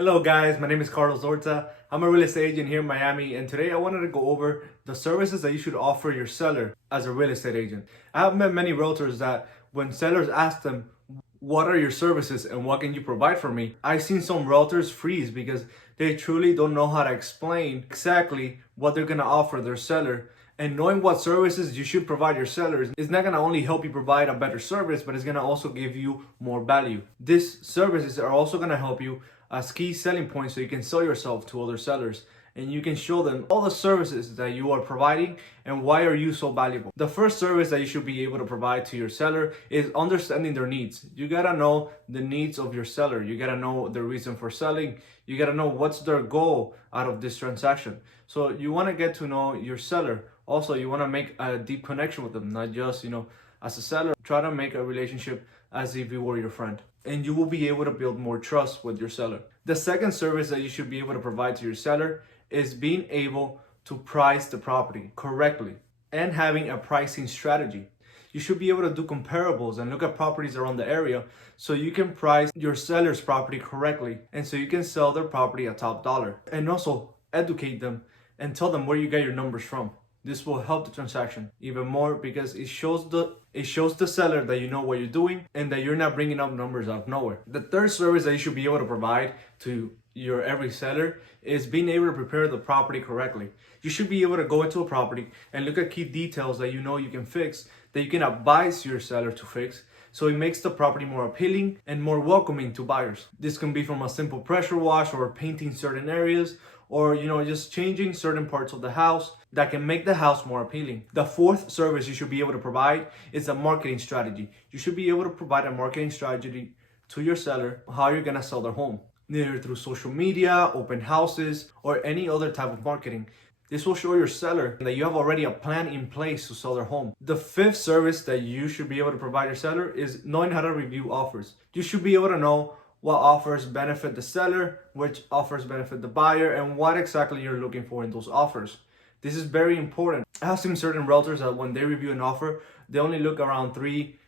Hello guys, my name is Carlos Orta. I'm a real estate agent here in Miami, and today I wanted to go over the services that you should offer your seller as a real estate agent. I have met many realtors that when sellers ask them, what are your services and what can you provide for me? I've seen some realtors freeze because they truly don't know how to explain exactly what they're gonna offer their seller. And knowing what services you should provide your sellers is not gonna only help you provide a better service, but it's gonna also give you more value. These services are also gonna help you as key selling points so you can sell yourself to other sellers and you can show them all the services that you are providing and why are you so valuable. The first service that you should be able to provide to your seller is understanding their needs. You gotta know the needs of your seller. You gotta know the reason for selling. You gotta know what's their goal out of this transaction. So you wanna get to know your seller. Also, you wanna make a deep connection with them, not just, as a seller. Try to make a relationship as if you were your friend, and you will be able to build more trust with your seller. The second service that you should be able to provide to your seller is being able to price the property correctly and having a pricing strategy. You should be able to do comparables and look at properties around the area so you can price your seller's property correctly and so you can sell their property at top dollar. And also educate them and tell them where you get your numbers from. This will help the transaction even more because it shows the seller that you know what you're doing and that you're not bringing up numbers out of nowhere. The third service that you should be able to provide to your every seller is being able to prepare the property correctly. You should be able to go into a property and look at key details that you know you can fix, that you can advise your seller to fix, so it makes the property more appealing and more welcoming to buyers. This can be from a simple pressure wash or painting certain areas, or just changing certain parts of the house that can make the house more appealing. The fourth service you should be able to provide is a marketing strategy. You should be able to provide a marketing strategy to your seller, how you're gonna sell their home, either through social media, open houses, or any other type of marketing. This will show your seller that you have already a plan in place to sell their home. The fifth service that you should be able to provide your seller is knowing how to review offers. You should be able to know what offers benefit the seller, which offers benefit the buyer, and what exactly you're looking for in those offers. This is very important. I have seen certain realtors that when they review an offer, they only look around three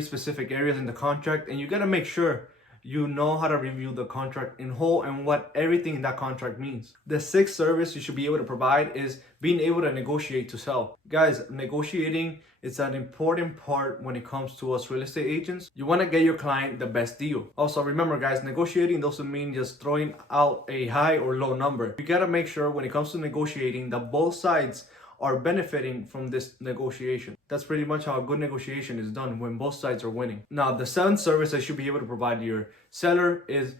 specific areas in the contract, and you gotta make sure you know how to review the contract in whole and what everything in that contract means. The sixth service you should be able to provide is being able to negotiate to sell. Guys, negotiating is an important part when it comes to us real estate agents. You want to get your client the best deal. Also, remember guys, negotiating doesn't mean just throwing out a high or low number. You got to make sure when it comes to negotiating that both sides are benefiting from this negotiation. That's pretty much how a good negotiation is done, when both sides are winning. Now, the seventh service I should be able to provide your seller is,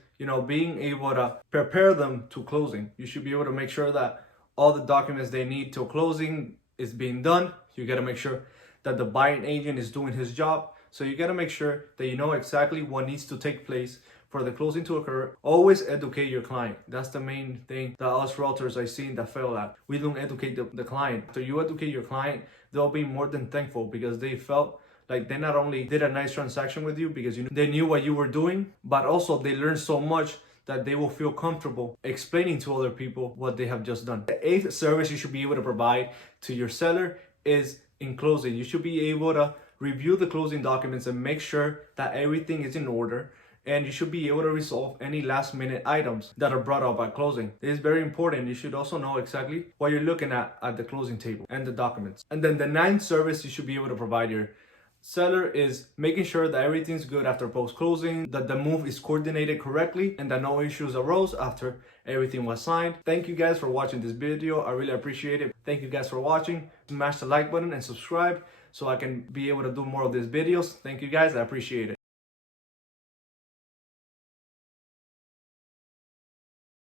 being able to prepare them to closing. You should be able to make sure that all the documents they need till closing is being done. You got to make sure that the buying agent is doing his job. So you got to make sure that you know exactly what needs to take place for the closing to occur. Always educate your client. That's the main thing that us realtors I've seen that fail at. We don't educate the client. So you educate your client, they'll be more than thankful because they felt like they not only did a nice transaction with you because they knew what you were doing, but also they learned so much that they will feel comfortable explaining to other people what they have just done. The eighth service you should be able to provide to your seller is in closing. You should be able to review the closing documents and make sure that everything is in order. And you should be able to resolve any last minute items that are brought up at closing. This is very important. You should also know exactly what you're looking at the closing table and the documents. And then the ninth service you should be able to provide your seller is making sure that everything's good after post-closing, that the move is coordinated correctly, and that no issues arose after everything was signed. Thank you guys for watching this video. I really appreciate it. Thank you guys for watching. Smash the like button and subscribe so I can be able to do more of these videos. Thank you guys. I appreciate it.